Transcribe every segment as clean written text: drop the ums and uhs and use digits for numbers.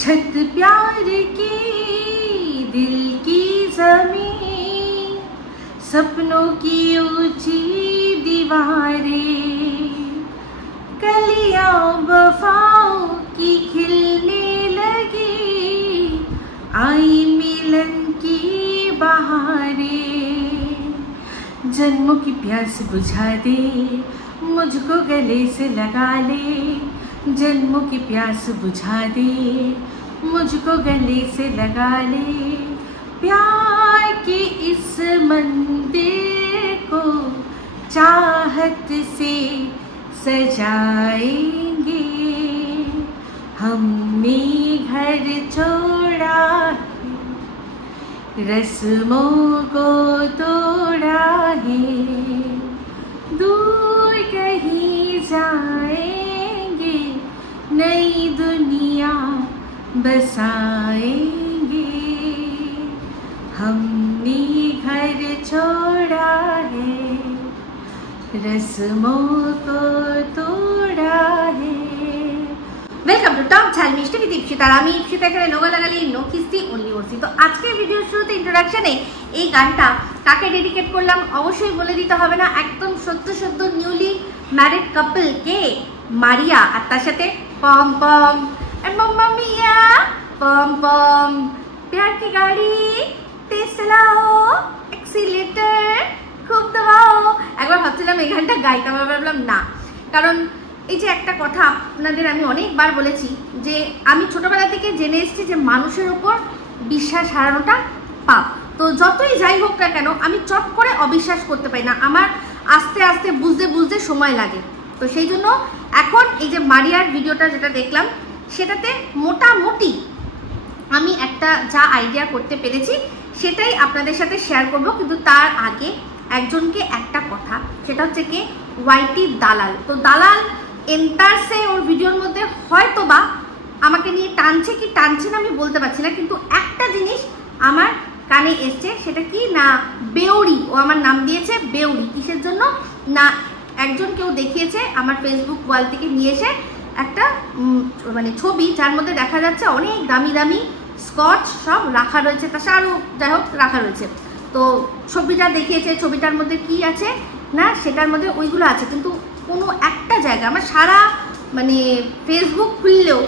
छत प्यार की दिल की जमीन, सपनों की ऊंची दीवारें, कलियां वफाओं की खिलने लगी, आई मिलन की बहारें। जन्मों की प्यास बुझा दे, मुझको गले से लगा ले, जन्मों की प्यास बुझा दे, मुझको गले से लगा ले। प्यार के इस मंदिर को चाहत से सजाएंगे, हमने घर छोड़ा है, रस्मों को तोड़ा है, दूर कहीं जाएंगे, नई दुनिया बसाएंगे, हमने घर छोड़ा है, रस्मों को तोड़ा है। वेलकम टू टॉप झाल मिष्टी विद इप्सिता। আমি ইপসিতা এখানে নোগা লাগালি নো কিস্তি অনলি ওরসি। তো আজকের ভিডিওর শুরুতে ইন্ট্রোডাকশনে এই গানটা কাকে ডেডিকেট করলাম অবশ্যই বলে দিতে হবে না। একদম সদ্য নিউলি ম্যারিড কাপল কে মারিয়া, আর তার সাথে পম পম মাম্মা মিয়া পম পম प्यार की गाड़ी तेज चलाओ, एक्सीलेटर खूब दबाओ। একবার ভাবছিলাম এই গানটা গাইতাম, ভাবলাম না, কারণ এই যে একটা কথা আপনাদের আমি অনেকবার বলেছি যে আমি ছোটবেলা থেকে জেনে এসেছি যে মানুষের উপর বিশ্বাস হারানোটা পাপ। তো যতই যাই হোক না কেন আমি চট করে অবিশ্বাস করতে পারি না, আমার আস্তে আস্তে বুঝতে সময় লাগে। তো সেই জন্য এখন এই যে মারিয়ার ভিডিওটা যেটা দেখলাম সেটাতে মোটামুটি আমি একটা যা আইডিয়া করতে পেরেছি সেটাই আপনাদের সাথে শেয়ার করব। কিন্তু তার আগে একজনকে একটা কথা, সেটা হচ্ছে কি ওয়াইটি দালাল। তো দালাল এন্টারসে ওর ভিডিওর মধ্যে হয়তো বা আমাকে নিয়ে টানছে কি টানছে না আমি বলতে পারছি না, কিন্তু একটা জিনিস আমার কানে এসছে, সেটা কি না বেউরি, ও আমার নাম দিয়েছে বেউরি। কিসের জন্য না একজন কেউ দেখিয়েছে আমার ফেসবুক ওয়াল থেকে নিয়ে এসে একটা মানে ছবি, যার মধ্যে দেখা যাচ্ছে অনেক দামি দামি স্কচ সব রাখা রয়েছে, তা আরও যাই হোক রাখা রয়েছে। তো ছবিটা দেখিয়েছে, ছবিটার মধ্যে কি আছে না সেটার মধ্যে ওইগুলো আছে, কিন্তু কোনো একটা জায়গা আমার সারা মানে ফেসবুক খুললেও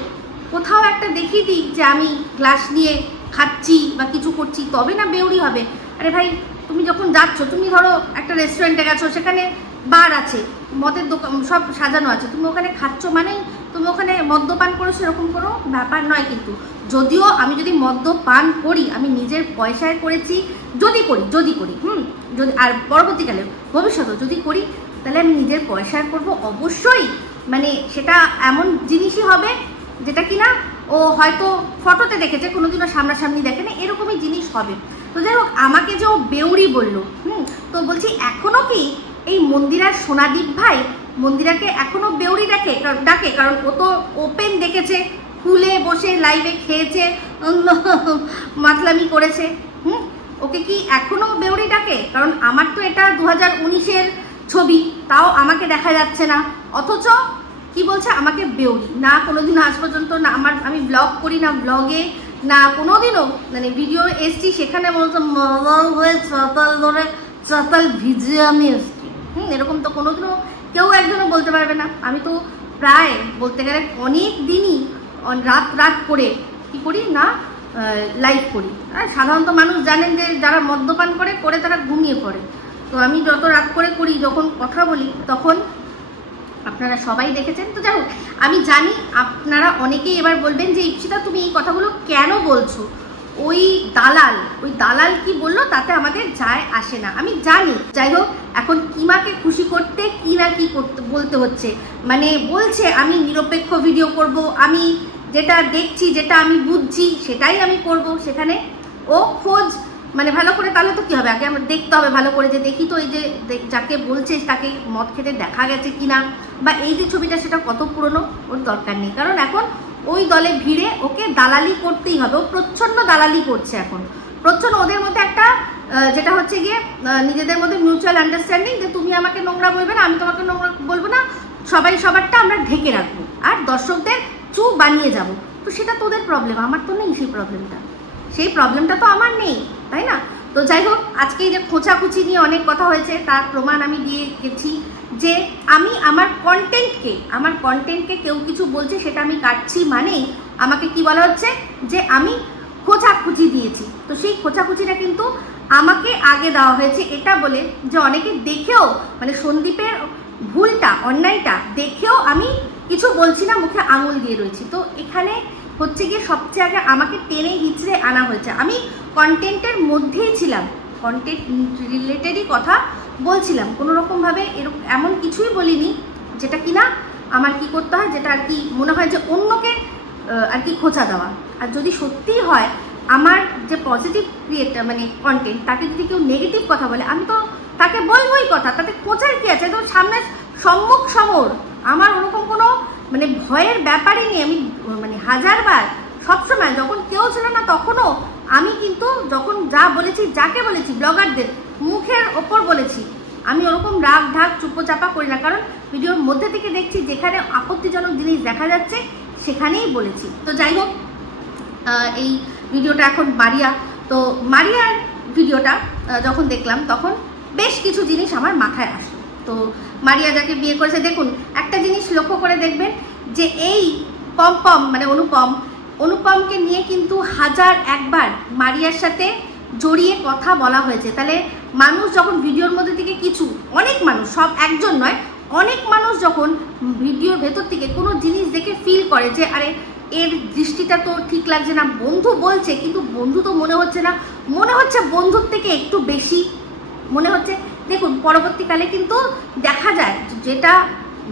কোথাও একটা দেখিয়ে দিই যে আমি গ্লাস নিয়ে খাচ্ছি বা কিছু করছি, তবে না বেউরি হবে। আরে ভাই, তুমি যখন যাচ্ছ, তুমি ধরো একটা রেস্টুরেন্টে গেছো, সেখানে বার আছে, মদের দোকান সব সাজানো আছে, তুমি ওখানে খাচ্ছ মানেই তুমি ওখানে মদ্যপান করেছো, এরকম কোনো ব্যাপার নয়। কিন্তু যদিও আমি যদি মদ্যপান করি আমি নিজের পয়সায় করেছি, যদি করি যদি আর পরবর্তীকালে ভবিষ্যতে যদি করি তাহলে আমি নিজের পয়সায় করব অবশ্যই। মানে সেটা এমন জিনিসই হবে যেটা কিনা ও হয়তো ফটোতে দেখেছে, কোনোদিনও সামনাসামনি দেখে না, এরকমই জিনিস হবে। তো যাই হোক, আমাকে যে ও বেউরি বললো, তো বলছি এখনো কি এই মন্দিরার সোনাদীপ ভাই মন্দিরাকে এখনো বেউরি ডাকে? কারণ ও তো ওপেন দেখেছে, খুলে বসে লাইভে খেয়েছে, মাতলামি করেছে। ওকে কি এখনো বেউরি ডাকে? কারণ আমার তো এটা 2019-এর ছবি, তাও আমাকে দেখা যাচ্ছে না, অথচ কি বলছে আমাকে বেউরি। না কোনোদিনও আজ পর্যন্ত না আমি ব্লগ করি, না ব্লগে না কোনোদিনও মানে ভিডিও এসছি সেখানে বলতো হয়ে চাতাল ভিজে আমি এসছি, এরকম তো কোনোদিনও কেউ একজনও বলতে পারবে না। আমি তো প্রায় বলতে গেলে অনেক দিনই রাত করে কি করি না লাইভ করি। আর সাধারণত মানুষ জানেন যে যারা মদ্যপান করে তারা ঘুমিয়ে পড়ে। তো আমি যত রাত করে করি, যখন কথা বলি তখন আপনারা সবাই দেখেছেন। তো যাই হোক, আমি জানি আপনারা অনেকেই এবার বলবেন যে ইপসিতা তুমি এই কথাগুলো কেন বলছো, ওই দালাল কি বললো তাতে আমাদের যায় আসে না, আমি জানি। যাই হোক, এখন কিমাকে খুশি করতে কি না কি করতে বলতে হচ্ছে, মানে বলছে আমি নিরপেক্ষ ভিডিও করব, আমি যেটা দেখছি যেটা আমি বুঝছি সেটাই আমি করব। সেখানে ও খোঁজ মানে ভালো করে, তাহলে তো কি হবে, আগে আমার দেখতে হবে ভালো করে যে দেখি তো এই যে যাকে বলছে তাকে মদ খেতে দেখা গেছে কিনা, বা এই যে ছবিটা সেটা কত পুরনো, ওর দরকার নেই। কারণ এখন ওই দলে ভিড়ে ওকে দালালি করতেই হবে, ও প্রচ্ছন্ন দালালি করছে এখন প্রচ্ছন্ন। ওদের মধ্যে একটা যেটা হচ্ছে গিয়ে নিজেদের মধ্যে মিউচুয়াল আন্ডারস্ট্যান্ডিং, যে তুমি আমাকে নোংরা বলবে না, আমি তোমাকে নোংরা বলবো না, সবাই সবারটা আমরা ঢেকে রাখবো আর দর্শকদের চুপ বানিয়ে যাব। তো সেটা তোদের প্রবলেম, আমার তো নেই সেই প্রবলেমটা তো আমার নেই, তাই না? তো যাই হোক, আজকে এই যে খোঁচাখুচি নিয়ে অনেক কথা হয়েছে, তার প্রমাণ আমি দিয়ে গেছি যে আমি আমার কন্টেন্টকে কেউ কিছু বলছে সেটা আমি কাটছি, মানেই আমাকে কি বলা হচ্ছে যে আমি খোঁচাখুচি দিয়েছি। তো সেই খোঁচাখুচিটা কিন্তু আমাকে আগে দেওয়া হয়েছে এটা বলে যে অনেকে দেখেও, মানে সন্দীপের ভুলটা, অন্যায়টা দেখেও আমি কিছু বলছি না, মুখে আঙুল দিয়ে রয়েছি। তো এখানে হচ্ছে গিয়ে সবচেয়ে আগে আমাকে টেনে হিচড়ে আনা হয়েছে। আমি কন্টেন্টের মধ্যেই ছিলাম, কন্টেন্ট রিলেটেডই কথা বলছিলাম, কোনো রকমভাবে এমন কিছুই বলিনি যেটা কিনা আমার কি করতে হয়, যেটা আর কি মনে হয় যে অন্যকে আর কি খোঁচা দেওয়া। আর যদি সত্যিই হয় আমার যে পজিটিভ ক্রিয়েটার মানে কন্টেন্ট, তাকে যদি কেউ নেগেটিভ কথা বলে আমি তো তাকে বলবোই কথা, তাতে খোঁচার কি আছে? তো সামনে সম্মুখ সমর, আমার ওরকম কোনো মানে ভয়ের ব্যাপারই নেই। আমি মানে হাজারবার সবসময় যখন কেউ ছিল না তখনও আমি কিন্তু যখন যা বলেছি, যাকে বলেছি, ব্লগারদের মুখের ওপর বলেছি। আমি ওরকম রাগ ঢাক চুপোচাপা করি না, কারণ ভিডিওর মধ্যে থেকে দেখছি যেখানে আপত্তিজনক জিনিস দেখা যাচ্ছে সেখানেই বলেছি। তো যাই হোক, এই ভিডিওটা এখন মারিয়ার ভিডিওটা যখন দেখলাম তখন বেশ কিছু জিনিস আমার মাথায় আসলো। তো মারিয়া যাকে বিয়ে করেছে, দেখুন একটা জিনিস লক্ষ্য করে দেখবেন যে এই পম মানে অনুপমকে নিয়ে কিন্তু 1001বার মারিয়ার সাথে জড়িয়ে কথা বলা হয়েছে। তাহলে মানুষ যখন ভিডিওর মধ্যে থেকে অনেক মানুষ, সব একজন নয়, অনেক মানুষ যখন ভিডিওর ভেতর থেকে কোনো জিনিস দেখে ফিল করে যে আরে এর দৃষ্টিটা তো ঠিক লাগছে না, বন্ধু বলছে কিন্তু বন্ধু তো মনে হচ্ছে না, মনে হচ্ছে বন্ধুর থেকে একটু বেশি মনে হচ্ছে। দেখুন পরবর্তীকালে কিন্তু দেখা যায় যেটা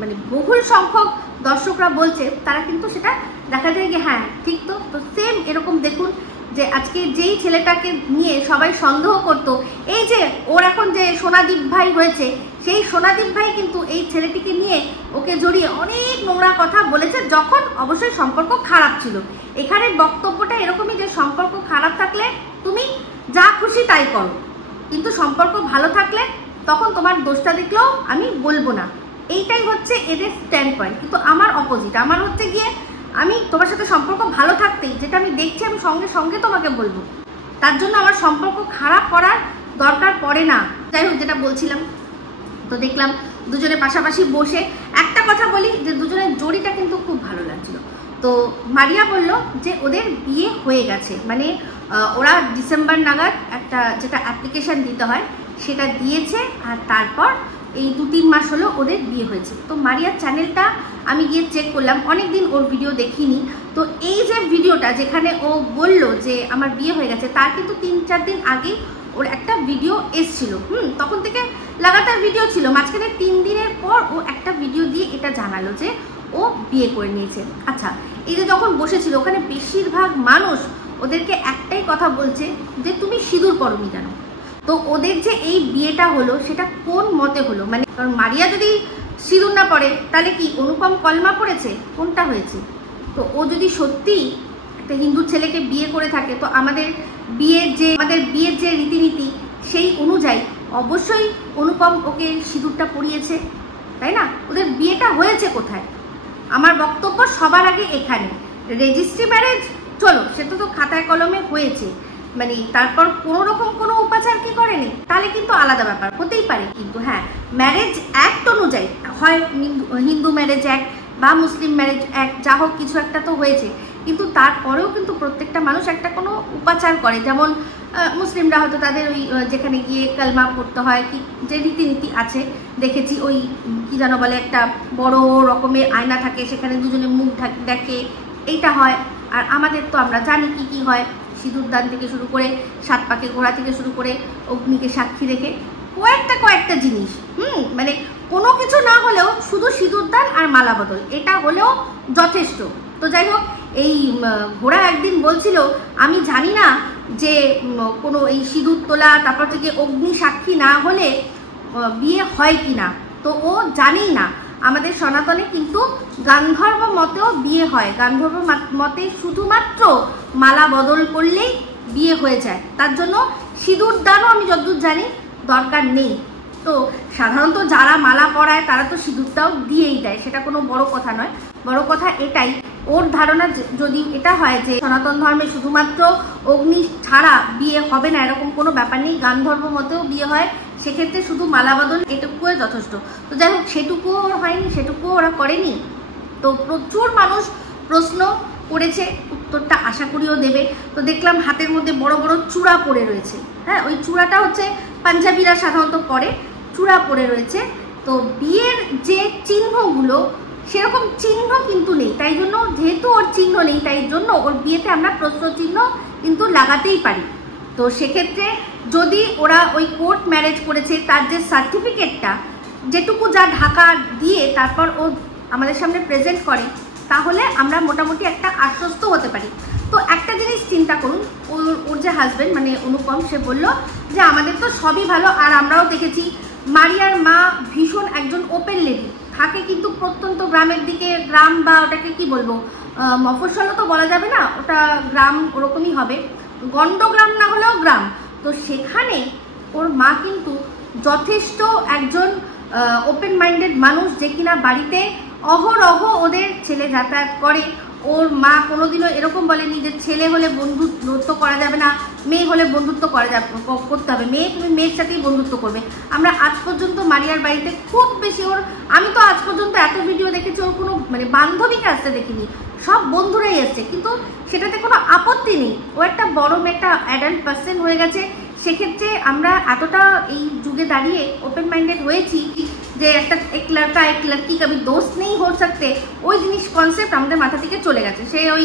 মানে বহুল সংখ্যক দর্শকরা বলছে, তারা কিন্তু সেটা দেখা যায় যে হ্যাঁ ঠিক। তো সেম এরকম দেখুন যে আজকে যেই ছেলেটাকে নিয়ে সবাই সন্দেহ করতো, এই যে ওর এখন যে সোনাদীপ ভাই হয়েছে, সেই সোনাদীপ ভাই কিন্তু এই ছেলেটিকে নিয়ে ওকে জড়িয়ে অনেক নোংরা কথা বলেছে, যখন অবশ্যই সম্পর্ক খারাপ ছিল। এখানে বক্তব্যটা এরকমই যে সম্পর্ক খারাপ থাকলে তুমি যা খুশি তাই করো, কিন্তু সম্পর্ক ভালো থাকলে তখন তোমার দোষটা দেখলেও আমি বলবো না। এইটাই হচ্ছে এদের স্ট্যান্ড পয়েন্ট। কিন্তু আমার অপোজিট, আমার হচ্ছে গিয়ে আমি তোমার সাথে সম্পর্ক ভালো থাকতেই যেটা আমি দেখছি আমি সঙ্গে সঙ্গে তোমাকে বলবো, তার জন্য আমার সম্পর্ক খারাপ করার দরকার পড়ে না। যাই হোক, যেটা বলছিলাম, তো দেখলাম দুজনে পাশাপাশি বসে, একটা কথা বলি যে দুজনের জড়িটা কিন্তু খুব ভালো লাগছিল। তো মারিয়া বলল যে ওদের বিয়ে হয়ে গেছে, মানে ওরা ডিসেম্বর নাগাদ একটা যেটা অ্যাপ্লিকেশন দিতে হয় সেটা দিয়েছে, আর তারপর এই 2-3 মাস হলো ওদের বিয়ে হয়েছে। তো মারিয়ার চ্যানেলটা আমি গিয়ে চেক করলাম, অনেকদিন ওর ভিডিও দেখিনি। তো এই যে ভিডিওটা যেখানে ও বলল যে আমার বিয়ে হয়ে গেছে, তার কিন্তু 3-4 দিন আগে ওর একটা ভিডিও এসছিল। তখন থেকে লাগাতার ভিডিও ছিল, মাঝখানে 3 দিনের পর ও একটা ভিডিও দিয়ে এটা জানালো যে ও বিয়ে করে নিয়েছে। আচ্ছা, এই যে যখন বসেছিল ওখানে বেশিরভাগ মানুষ ওদেরকে একটাই কথা বলছে যে তুমি সিঁদুর পরোনি কেন। তো ওদের যে এই বিয়েটা হলো সেটা কোন মতে হলো, মানে কারণ মারিয়া যদি সিঁদুর না পড়ে তাহলে কি অনুপম কলমা পড়েছে, কোনটা হয়েছে? তো ও যদি সত্যি একটা হিন্দু ছেলেকে বিয়ে করে থাকে, তো আমাদের বিয়ের যে রীতিনীতি সেই অনুযায়ী অবশ্যই অনুপম ওকে সিঁদুরটা পরিয়েছে, তাই না? ওদের বিয়েটা হয়েছে কোথায়? আমার বক্তব্য সবার আগে এখানে, রেজিস্ট্রি ম্যারেজ চলো সেটা তো খাতায় কলমে হয়েছে, মানে তারপর কোনো রকম কোনো উপাচার কি করেনি, তাহলে কিন্তু আলাদা ব্যাপার হতেই পারে। কিন্তু হ্যাঁ, ম্যারেজ অ্যাক্ট অনুযায়ী হয় হিন্দু ম্যারেজ অ্যাক্ট বা মুসলিম ম্যারেজ অ্যাক্ট, যা হোক কিছু একটা তো হয়েছে, কিন্তু তারপরেও কিন্তু প্রত্যেকটা মানুষ একটা কোনো উপাচার করে। যেমন মুসলিমরা হয়তো তাদের ওই যেখানে গিয়ে কালমা পড়তে হয়, কি যে রীতিনীতি আছে দেখেছি, ওই কি যেন বলে একটা বড় রকমের আয়না থাকে, সেখানে দুজনে মুখ দেখে, এইটা হয়। আর আমাদের তো আমরা জানি কি কি হয়, সিঁদুরদান থেকে শুরু করে 7 পাকে ঘোড়া থেকে শুরু করে অগ্নিকে সাক্ষী রেখে কয়েকটা জিনিস, মানে কোনো কিছু না হলেও শুধু সিঁদুরদান আর মালা বদল এটা হলেও যথেষ্ট। তো যাই হোক, এই ঘোড়া একদিন বলছিল আমি জানি না যে কোনো এই সিঁদুর তোলা তারপর থেকে অগ্নি সাক্ষী না হলে বিয়ে হয় কি না। তো ও জানেই না আমাদের সনাতনে কিন্তু গান্ধর্ব মতেও বিয়ে হয়, গান্ধর্ব মতে শুধুমাত্র মালা বদল করলেই বিয়ে হয়ে যায়, তার জন্য সিঁদুর দানও আমি যতদূর জানি দরকার নেই। তো সাধারণত যারা মালা পরায় তারা তো সিঁদুরটাও দিয়েই দেয়, সেটা কোনো বড় কথা নয়। বড় কথা এটাই, ওর ধারণা যদি এটা হয় যে সনাতন ধর্মে শুধুমাত্র অগ্নি ছাড়া বিয়ে হবে না, এরকম কোনো ব্যাপার নেই, গান ধর্ম মতেও বিয়ে হয়, সেক্ষেত্রে শুধু মালা বদল এটুকুই যথেষ্ট। তো যাই হোক, সেটুকুও ওর হয়নি, সেটুকুও ওরা করেনি। তো প্রচুর মানুষ প্রশ্ন করেছে, উত্তরটা আশা করিও দেবে। তো দেখলাম হাতের মধ্যে বড় বড় চূড়া পড়ে রয়েছে। হ্যাঁ, ওই চূড়াটা হচ্ছে পাঞ্জাবিরা সাধারণত পরে, চূড়া পড়ে রয়েছে। তো বিয়ের যে চিহ্নগুলো, সেরকম চিহ্ন কিন্তু নেই, তাই জন্য যেহেতু ওর চিহ্ন নেই, তাই জন্য ওর বিয়েতে আমরা প্রশ্ন চিহ্ন কিন্তু লাগাতেই পারি। তো সেক্ষেত্রে যদি ওরা ওই কোর্ট ম্যারেজ করেছে, তার যে সার্টিফিকেটটা, যেটুকু যা ঢাকা দিয়ে তারপর ও আমাদের সামনে প্রেজেন্ট করে, তাহলে আমরা মোটামুটি একটা আশ্বস্ত হতে পারি। তো একটা জিনিস চিন্তা করুন, ওর যে হাজব্যান্ড মানে অনুপম, সে বলল যে আমাদের তো সবই ভালো, আর আমরাও দেখেছি মারিয়ার মা ভীষণ একজন ওপেন লেডি, থাকে কিন্তু প্রত্যন্ত গ্রামের দিকে, গ্রাম বা ওটাকে কি বলবো, মফস্বলও তো বলা যাবে না, ওটা গ্রাম ওরকমই হবে, গণ্ডগ্রাম না হলেও গ্রাম। তো সেখানে ওর মা কিন্তু যথেষ্ট একজন ওপেন মাইন্ডেড মানুষ, যে কিনা বাড়িতে অহরহ ওদের ছেলে যাতায়াত করে। ওর মা কোনোদিনও এরকম বলেনি যে ছেলে হলে বন্ধুত্ব করা যাবে না, মেয়ে হলে বন্ধুত্ব করতে হবে, তুমি মেয়ের সাথেই বন্ধুত্ব করবে। আমরা আজ পর্যন্ত মারিয়ার বাড়িতে খুব বেশি আমি তো আজ পর্যন্ত এত ভিডিও দেখেছি, ওর কোনো মানে বান্ধবীকে আসতে দেখিনি, সব বন্ধুরাই এসছে, কিন্তু সেটাতে কোনো আপত্তি নেই। ও একটা বড় মেয়ে, একটা অ্যাডাল্ট পার্সন হয়ে গেছে। সেক্ষেত্রে আমরা এতটা এই যুগে দাঁড়িয়ে ওপেন মাইন্ডেড হয়েছি যে একটা এক লড়কা এক লড়কি কবি দোস্ত নেই হো सकते, ওই জিনিস কনসেপ্ট আমাদের মাথা থেকে চলে গেছে। সে ওই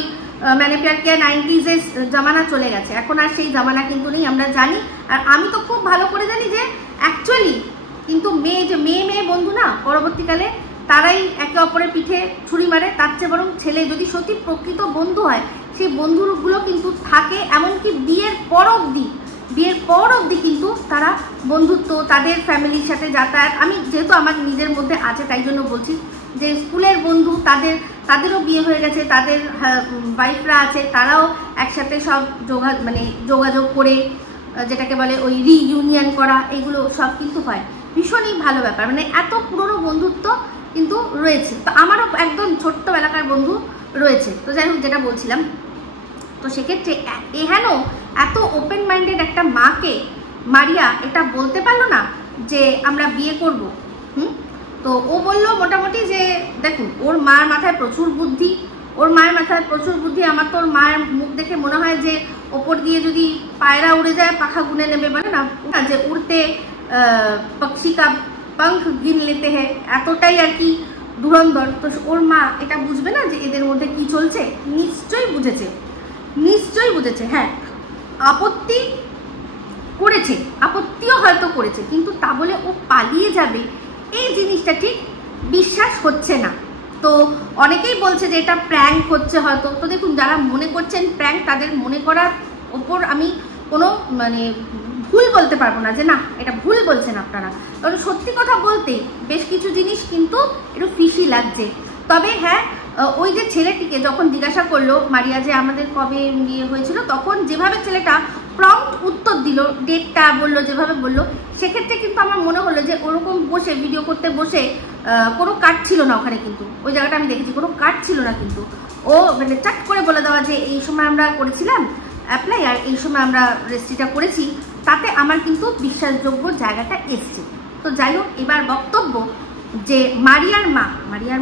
मैंने प्यार किया 90s জামানা চলে গেছে, এখন আর সেই জামানা কিন্তু নেই, আমরা জানি। আর আমি তো খুব ভালো করে জানি যে অ্যাকচুয়ালি কিন্তু মেয়ে বন্ধু না, পরবর্তীকালে তারাই একে অপরের পিঠে ছুরি মারে। তার চেয়ে বরং ছেলে যদি সত্যি প্রকৃত বন্ধু হয়, সেই বন্ধুগুলো কিন্তু থাকে, এমনকি বিয়ের পর অবধি কিন্তু তারা বন্ধুত্ব, তাদের ফ্যামিলির সাথে যাতায়াত। আমি যেহেতু আমার নিজের মধ্যে আছে তাই জন্য বলছি যে স্কুলের বন্ধু, তাদেরও বিয়ে হয়ে গেছে, তাদের ওয়াইফরা আছে, তারাও একসাথে সব যোগাযোগ করে, যেটাকে বলে ওই রিইউনিয়ন করা, এগুলো সব কিন্তু হয়। ভীষণই ভালো ব্যাপার, মানে এত পুরনো বন্ধুত্ব কিন্তু রয়েছে। তো আমারও একদম ছোট্টবেলাকার বন্ধু রয়েছে। তো যাই হোক, যেটা বলছিলাম, তো সেক্ষেত্রে এহেন এত ওপেন মাইন্ডেড একটা মাকে মারিয়া এটা বলতে পারলো না যে আমরা বিয়ে করব। তো ও বললো মোটামুটি যে দেখুন, ওর মার মাথায় প্রচুর বুদ্ধি, আমার তো ওর মায়ের মুখ দেখে মনে হয় যে ওপর দিয়ে যদি পায়রা উড়ে যায় পাখা গুনে নেবে, বলে না যে উড়তে পক্ষী কা পঙ্খ গিন লেতে হ্যাঁ, এতটাই আর কি ধুরন্ধর। তো ওর মা এটা বুঝবে না যে এদের মধ্যে কি চলছে? নিশ্চয়ই বুঝেছে। হ্যাঁ, আপত্তিও হয়তো করেছে, কিন্তু তা বলে ও পালিয়ে যাবে এই জিনিসটা ঠিক বিশ্বাস হচ্ছে না। তো অনেকেই বলছে যে এটা প্র্যাঙ্ক হচ্ছে হয়তো। তো দেখুন, যারা মনে করছেন প্র্যাঙ্ক, তাদের মনে করার ওপর আমি কোনো ভুল বলতে পারবো না যে না এটা ভুল বলছেন আপনারা, কারণ সত্যি কথা বলতে বেশ কিছু জিনিস কিন্তু একটু ফিশি লাগছে। তবে হ্যাঁ, ওই যে ছেলেটিকে যখন জিজ্ঞাসা করলো মারিয়া যে আমাদের কবে বিয়ে হয়েছিল, তখন যেভাবে ছেলেটা প্রম্পট উত্তর দিল, ডেটটা বললো, যেভাবে বললো, সেক্ষেত্রে কিন্তু আমার মনে হলো যে ওরকম বসে ভিডিও করতে বসে কোনো কাট ছিল না ওখানে, কিন্তু ওই জায়গাটা আমি দেখেছি কোনো কাট ছিল না, কিন্তু ও মানে চাট করে বলে দেওয়া যে এই সময় আমরা করেছিলাম অ্যাপ্লাই আর এই সময় আমরা রেজিস্ট্রিটা করেছি, তাতে আমার কিন্তু বিশ্বাসযোগ্য জায়গাটা এসছে। তো যাই হোক, এবার বক্তব্য যে মারিয়ার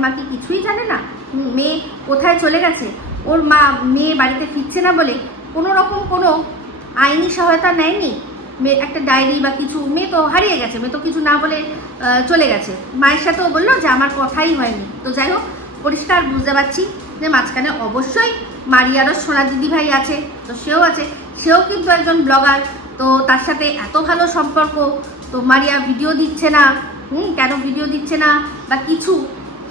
মা কি কিছুই জানে না মেয়ে কোথায় চলে গেছে? ওর মা মেয়ে বাড়িতে ফিরছে না বলে কোনো রকম কোনো আইনি সহায়তা নেয়নি? মেয়ে একটা ডায়েরি বা কিছু, মেয়ে তো হারিয়ে গেছে, মেয়ে তো কিছু না বলে চলে গেছে। মায়ের সাথেও বললো যে আমার কথাই হয়নি। তো যাই হোক, পরিষ্কার বুঝতে পারছি যে মাঝখানে অবশ্যই মারিয়ারও সোনা দিদি ভাই আছে, তো সেও কিন্তু একজন ব্লগার। তো তার সাথে এত ভালো সম্পর্ক, তো মারিয়া ভিডিও দিচ্ছে না, কেন ভিডিও দিচ্ছে না বা কিছু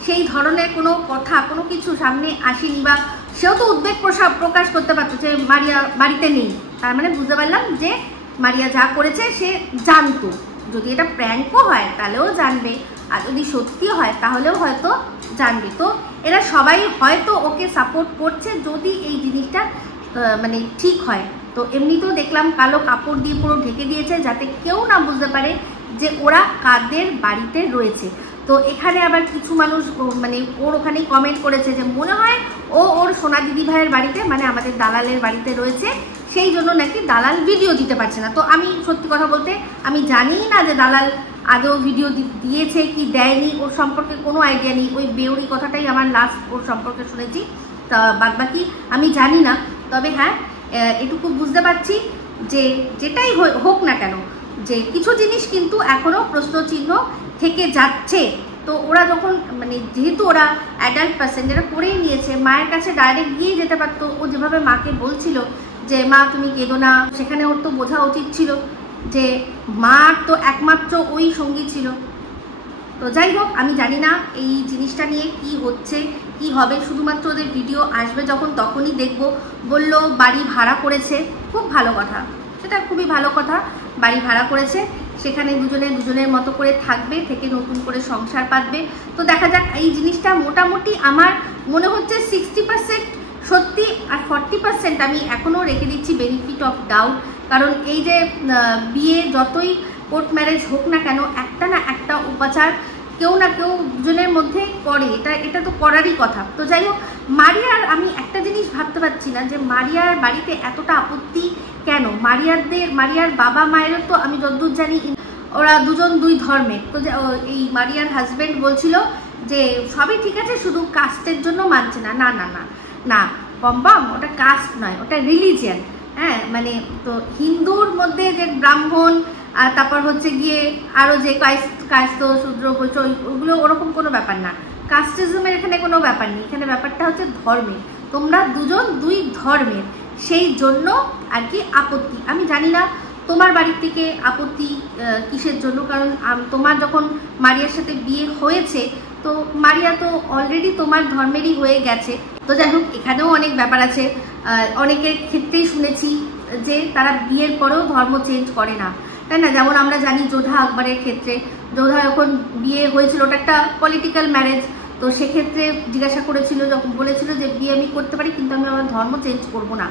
সেই ধরনের কোনো কথা, কোনো কিছু সামনে আসেনি, বা সেও তো উদ্বেগ প্রকাশ করতে পারতো যে মারিয়া বাড়িতে নেই। তার মানে বুঝতে পারলাম যে মারিয়া যা করেছে সে জানতো। যদি এটা প্র্যাঙ্কও হয় তাহলেও জানবে, আর যদি সত্যি হয় তাহলেও হয়তো জানবে। তো এরা সবাই হয়তো ওকে সাপোর্ট করছে যদি এই জিনিসটা মানে ঠিক হয়। তো এমনিতেও দেখলাম কালো কাপড় দিয়ে পুরো ঢেকে দিয়েছে যাতে কেউ না বুঝতে পারে যে ওরা কাদের বাড়িতে রয়েছে। তো এখানে আবার কিছু মানুষ মানে ওর ওখানেই কমেন্ট করেছে যে মনে হয় ওর সোনা দিদি ভাইয়ের বাড়িতে, মানে আমাদের দালালের বাড়িতে রয়েছে, সেই জন্য নাকি দালাল ভিডিও দিতে পারছে না। তো আমি সত্যি কথা বলতে আমি জানি না যে দালাল আদৌ ভিডিও দিয়েছে কি দেয়নি, ওর সম্পর্কে কোনো আইডিয়া নেই। ওই বেউরি কথাটাই আমার লাস্ট ওর সম্পর্কে শুনেছি, তা বাদ বাকি আমি জানি না। তবে হ্যাঁ, এটুকু বুঝতে পারছি যে যেটাই হোক না কেন, যে কিছু জিনিস কিন্তু এখনও প্রশ্নচিহ্ন থেকে যাচ্ছে। তো ওরা যখন মানে যেহেতু ওরা অ্যাডাল্ট পার্সন, যেটা করেই নিয়েছে, মায়ের কাছে ডাইরেক্ট গিয়ে যেতে পারতো। ও যেভাবে মাকে বলছিল যে মা তুমি কেঁদো না, সেখানে ওর তো বোঝা উচিত ছিল যে মার তো একমাত্র ওই সঙ্গী ছিল। তো যাই হোক, আমি জানি না এই জিনিসটা নিয়ে কি হচ্ছে কি হবে, শুধুমাত্র ওদের ভিডিও আসবে যখন তখনই দেখবো। বললো বাড়ি ভাড়া করেছে, খুব ভালো কথা, সেটা খুবই ভালো কথা। বাড়ি ভাড়া করেছে, সেখানে দুজনের মতো করে থাকবে, থেকে নতুন করে সংসার পাতবে। তো দেখা যাক, এই জিনিসটা মোটামুটি আমার মনে হচ্ছে 60% সত্যি, আর 40% আমি এখনও রেখে দিচ্ছি বেনিফিট অফ ডাউট। কারণ এই যে বিয়ে যতই কোর্ট ম্যারেজ হোক না কেন, একটা না একটা উপাচার কেউ না কেউ দুজনের মধ্যে করে, এটা তো করারই কথা। তো যাই হোক, মারিয়ার আমি একটা জিনিস ভাবতে পারছি না যে মারিয়ার বাড়িতে এতটা আপত্তি কেন। মারিয়ার বাবা মায়েরও তো আমি যতদূর জানি ওরা দুজন দুই ধর্মের। তো এই মারিয়ার হাজব্যান্ড বলছিল যে সবই ঠিক আছে, শুধু কাস্টের জন্য মানছে না। না না না না পম্পম, ওটা কাস্ট নয়, ওটা রিলিজিয়ান। হ্যাঁ, মানে তো হিন্দুর মধ্যে যে ব্রাহ্মণ আর তারপর হচ্ছে গিয়ে আরও যে কায়স্থ শূদ্র বলছো, ওগুলো ওরকম কোনো ব্যাপার না। কাস্টিজমের এখানে কোনো ব্যাপার নেই, এখানে ব্যাপারটা হচ্ছে ধর্মের। তোমরা দুজন দুই ধর্মের, সেই জন্য আর কি আপত্তি। আমি জানি না তোমার বাড়ির থেকে আপত্তি কিসের জন্য, কারণ তোমার যখন মারিয়ার সাথে বিয়ে হয়েছে তো মারিয়া তো অলরেডি তোমার ধর্মেরই হয়ে গেছে। তো যাই হোক, এখানেও অনেক ব্যাপার আছে। অনেকের ক্ষেত্রেই শুনেছি যে তারা বিয়ের পরেও ধর্ম চেঞ্জ করে না, তাই না? যেমন আমরা জানি যোধা আকবরের ক্ষেত্রে, যোধা যখন বিয়ে হয়েছিল ওটা একটা পলিটিক্যাল ম্যারেজ, তো সেক্ষেত্রে জিজ্ঞাসা করেছিল, যখন বলেছিল যে বিয়ে আমি করতে পারি কিন্তু আমি আমার ধর্ম চেঞ্জ করব না।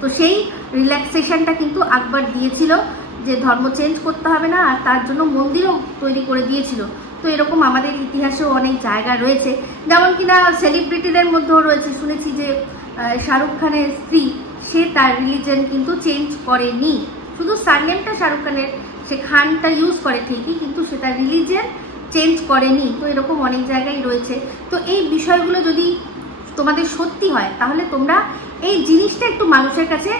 তো সেই রিল্যাক্সেশনটা কিন্তু আকবর দিয়েছিল যে ধর্ম চেঞ্জ করতে হবে না, আর তার জন্য মন্দিরও তৈরি করে দিয়েছিল। তো এরকম আমাদের ইতিহাসেও অনেক জায়গা রয়েছে, যেমন কিনা সেলিব্রিটিদের মধ্যেও রয়েছে। শুনেছি যে শাহরুখ খানের স্ত্রী, সে তার রিলিজন কিন্তু চেঞ্জ করেনি, শুধু সারনেমটা শাহরুখ খানের, সে খানটা ইউজ করে ঠিকই, কিন্তু সে তার রিলিজন চেঞ্জ করেনি। তো এরকম অনেক জায়গায় রয়েছে। তো এই বিষয়গুলো যদি তোমাদের সত্যি হয় তাহলে তোমরা এই জিনিসটা একটু মানুষের কাছে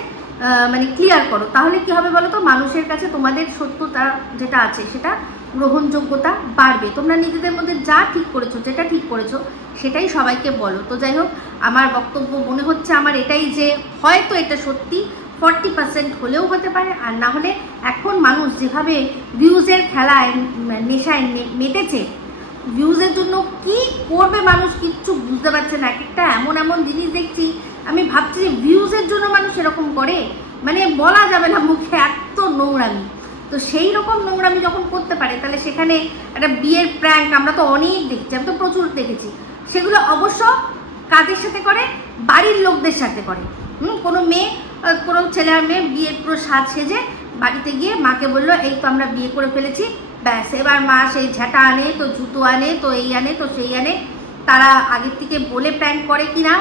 মানে ক্লিয়ার করো, তাহলে কি হবে বলো তো? মানুষের কাছে তোমাদের সত্যতা যেটা আছে সেটা গ্রহণযোগ্যতা বাড়বে। তোমরা নিজেদের মধ্যে যা ঠিক করেছো, যেটা ঠিক করেছো সেটাই সবাইকে বলো। তো যাই হোক, আমার বক্তব্য মনে হচ্ছে আমার এটাই যে হয়তো এটা সত্যি 40% হলেও হতে পারে, আর না হলে এখন মানুষ যেভাবে ভিউজের খেলায় নেশায় মেতেছে, ভিউজের জন্য কি করবে মানুষ কিচ্ছু বুঝতে পারছে না। একটা এমন জিনিস দেখছি, আমি ভাবছি যে ভিউজের জন্য মানুষ এরকম করে, মানে বলা যাবে না মুখে, এত নোংরামি। তো সেই রকম নোংরামি যখন করতে পারে, তাহলে সেখানে একটা বিয়ের প্র্যাঙ্ক আমরা তো অনেক দেখেছি, আমি তো প্রচুর দেখেছি। সেগুলো অবশ্য কাদের সাথে করে? বাড়ির লোকদের সাথে করে। কোনো মেয়ে, কোনো ছেলে আর মেয়ে বিয়ের পুরো সাজ সেজে বাড়িতে গিয়ে মাকে বললো এই তো আমরা বিয়ে করে ফেলেছি, ব্যাস এবার মা সেই ঝাঁটা আনে, তো জুতো আনে, তো এই আনে, তো সেই আনে। তারা আগের থেকে বলে প্র্যাঙ্ক করে কি না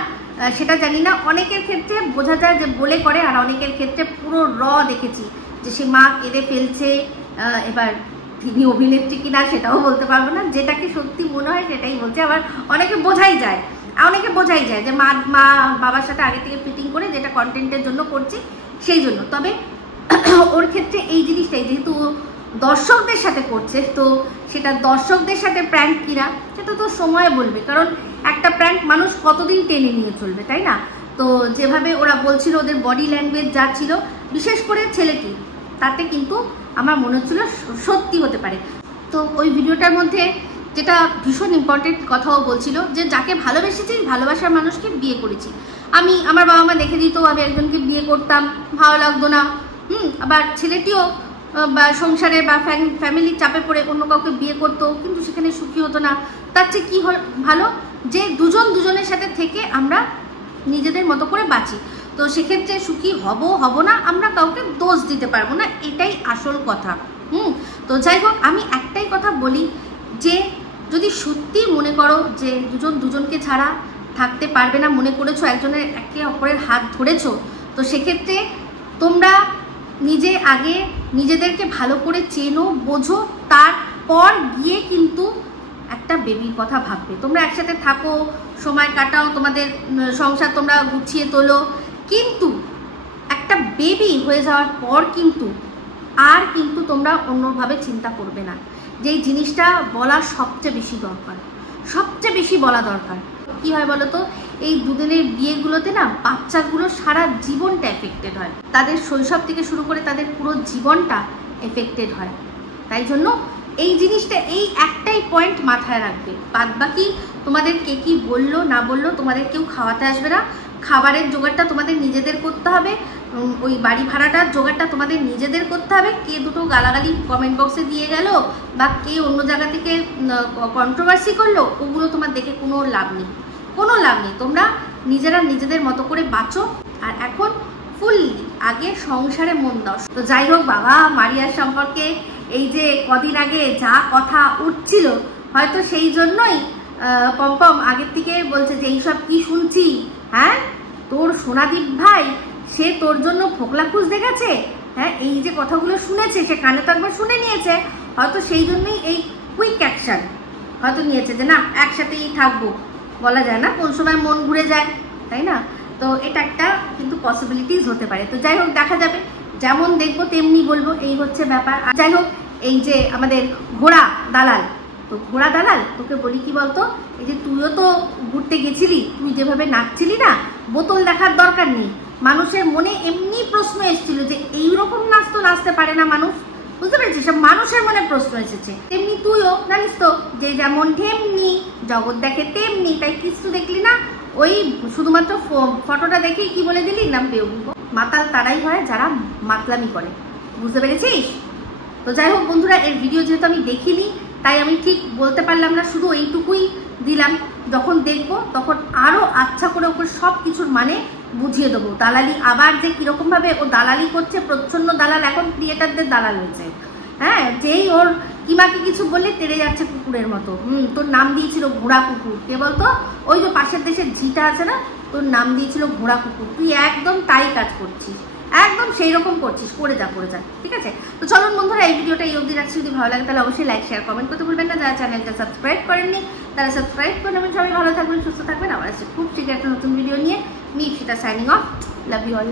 সেটা জানি না। অনেকের ক্ষেত্রে বোঝা যায় যে বলে করে, আর অনেকের ক্ষেত্রে পুরো দেখেছি যে সে মা কেঁদে ফেলছে। এবার তিনি অভিনেত্রী কিনা সেটাও বলতে পারবো না, যেটাকে সত্যি মনে হয় সেটাই বলছে। আবার অনেকে বোঝাই যায় যে মা বাবার সাথে আগে থেকে ফিটিং করে যেটা কন্টেন্টের জন্য করছে সেই জন্য। তবে ওর ক্ষেত্রে এই জিনিসটাই যেহেতু দর্শকদের সাথে করছে, তো সেটা দর্শকদের সাথে প্র্যাঙ্ক কিনা সেটা তো সময় বলবে, কারণ একটা প্র্যাঙ্ক মানুষ কতদিন টেনে নিয়ে চলবে, তাই না? তো যেভাবে ওরা বলছিল, ওদের বডি ল্যাঙ্গুয়েজ যা ছিল, বিশেষ করে ছেলেটি, তাতে কিন্তু আমার মনে হচ্ছিল সত্যি হতে পারে। তো ওই ভিডিওটার মধ্যে যেটা ভীষণ ইম্পর্টেন্ট কথাও বলছিল যে যাকে ভালোবেসেছি, ভালোবাসার মানুষকে বিয়ে করেছি। আমার বাবা মা দেখে দিত, আমি একজনকে বিয়ে করতাম, ভালো লাগতো না। আবার ছেলেটিও বা সংসারে বা ফ্যামিলির চাপে পড়ে অন্য কাউকে বিয়ে করতো, কিন্তু সেখানে সুখী হতো না। তার চেয়ে কী ভালো যে দুজনের সাথে থেকে আমরা নিজেদের মতো করে বাঁচি। তো সেক্ষেত্রে সুখী হব না, আমরা কাউকে দোষ দিতে পারবো না, এটাই আসল কথা। তো যাই হোক, আমি একটাই কথা বলি যে যদি সত্যি মনে করো যে দুজন দুজনকে ছাড়া থাকতে পারবে না, মনে করেছো একজনের একে অপরের হাত ধরেছো, তো সেক্ষেত্রে তোমরা আগে নিজেদেরকে ভালো করে চেনো, বোঝো, তারপর গিয়ে কিন্তু একটা বেবির কথা ভাববে। তোমরা একসাথে থাকো, সময় কাটাও, তোমাদের সংসার তোমরা গুছিয়ে তোলো, কিন্তু একটা বেবি হয়ে যাওয়ার পর কিন্তু তোমরা অন্যভাবে চিন্তা করবে না। যেই জিনিসটা বলা সবচেয়ে বেশি বলা দরকার। কি হয় বলো তো, এই দুদিনের বিয়েগুলোতে না বাচ্চাগুলো সারা জীবনটা এফেক্টেড হয়, তাদের শৈশব থেকে শুরু করে তাদের পুরো জীবনটা এফেক্টেড হয়। তাই জন্য এই জিনিসটা, এই একটাই পয়েন্ট মাথায় রাখবে। বাদ বাকি তোমাদের কে কি বললো না বললো, তোমাদের কেউ খাওয়াতে আসবে না। খাবারের জোগাড়টা তোমাদের নিজেদের করতে হবে, ওই বাড়ি ভাড়াটার জোগাড়টা তোমাদের নিজেদের করতে হবে। কে দুটো গালাগালি কমেন্ট বক্সে দিয়ে গেল বা কে অন্য জায়গা থেকে কন্ট্রোভার্সি করলো, ওগুলো তোমার দেখে কোনো লাভ নেই। তোমরা নিজেরা নিজেদের মতো করে বাঁচো, আর এখন ফুললি আগে সংসারে মন দাও। তো যাই হোক বাবা, মারিয়ার সম্পর্কে এই যে কদিন আগে যা কথা উঠছিল, হয়তো সেই জন্যই পম্পম আগের থেকে বলছে যে এইসব কি শুনছি, হ্যাঁ তোর সোনাদীপ ভাই সে তোর জন্য ফোকলা খুঁজতে গেছে, হ্যাঁ এই যে কথাগুলো শুনেছে, সে কানে তো একবার শুনে নিয়েছে, হয়তো সেই জন্যই এই কুইক অ্যাকশন হয়তো নিয়েছে যে না একসাথেই থাকবো। বলা যায় না, কোন সময় মন ঘুরে যায়, তাই না? তো এটা একটা কিন্তু পসিবিলিটিস হতে পারে। তো যাই হোক, দেখা যাবে, যেমন দেখবো তেমনি বলবো, এই হচ্ছে ব্যাপার। যাই হোক, এই যে আমাদের ঘোড়া দালাল, তো ঘোড়া দালাল তোকে বলি কি বলতো, এই যে তুইও তো ঘুরতে গেছিলি, তুই যেভাবে নাচছিলি না, বোতল দেখার দরকার নেই। মানুষের মনে এমনি প্রশ্ন এসেছিল যে এইরকম নাচ তো নাচতে পারে না মানুষ, বুঝতে পেরেছিস? সব মানুষের মনে প্রশ্ন এসেছে। তেমনি তুইও জানিস তো, যে যেমন ঠেমনি জগৎ দেখে তেমনি, তাই কিছু দেখলি না, ওই শুধুমাত্র ফটোটা দেখেই কি বলে দিলি, নাম বেউকুফ। মাতাল তারাই হয় যারা মাতলামি করে, বুঝতে পেরেছিস? তো যাই হোক বন্ধুরা, এর ভিডিও যেহেতু আমি দেখিনি, তাই আমি ঠিক বলতে পারলাম না, শুধু এইটুকুই দিলাম। যখন দেখবো তখন আরও আচ্ছা করে ওকে সব কিছুর মানে বুঝিয়ে দেবো। দালালি আবার যে কিরকমভাবে ও দালালি করছে, প্রচ্ছন্ন দালাল, এখন ক্রিয়েটারদের দালাল হয়েছে। হ্যাঁ, যেই ওর কিমাকে কিছু বললে তেড়ে যাচ্ছে কুকুরের মতো। তোর নাম দিয়েছিল ঘোড়া কুকুর, কে বলতো? ওই যে পাশের দেশের ঝিটা আছে না, তোর নাম দিয়েছিল ঘোড়া কুকুর। তুই একদম তাই কাজ করছিস, একদম সেই রকম করছিস, করে যা। ঠিক আছে, তো চলুন বন্ধুরা, এই ভিডিওটা এই অবধি রাখছি। যদি ভালো লাগে তাহলে অবশ্যই লাইক, শেয়ার, কমেন্ট করতে ভুলবেন না। যারা চ্যানেলটা সাবস্ক্রাইব করেননি তারা সাবস্ক্রাইব করে নেবেন। সবাই ভালো থাকবেন, সুস্থ থাকবেন। আবার আসছে খুব শীঘ্রই একটা নতুন ভিডিও নিয়ে। Me Ipsita signing off. Love you all.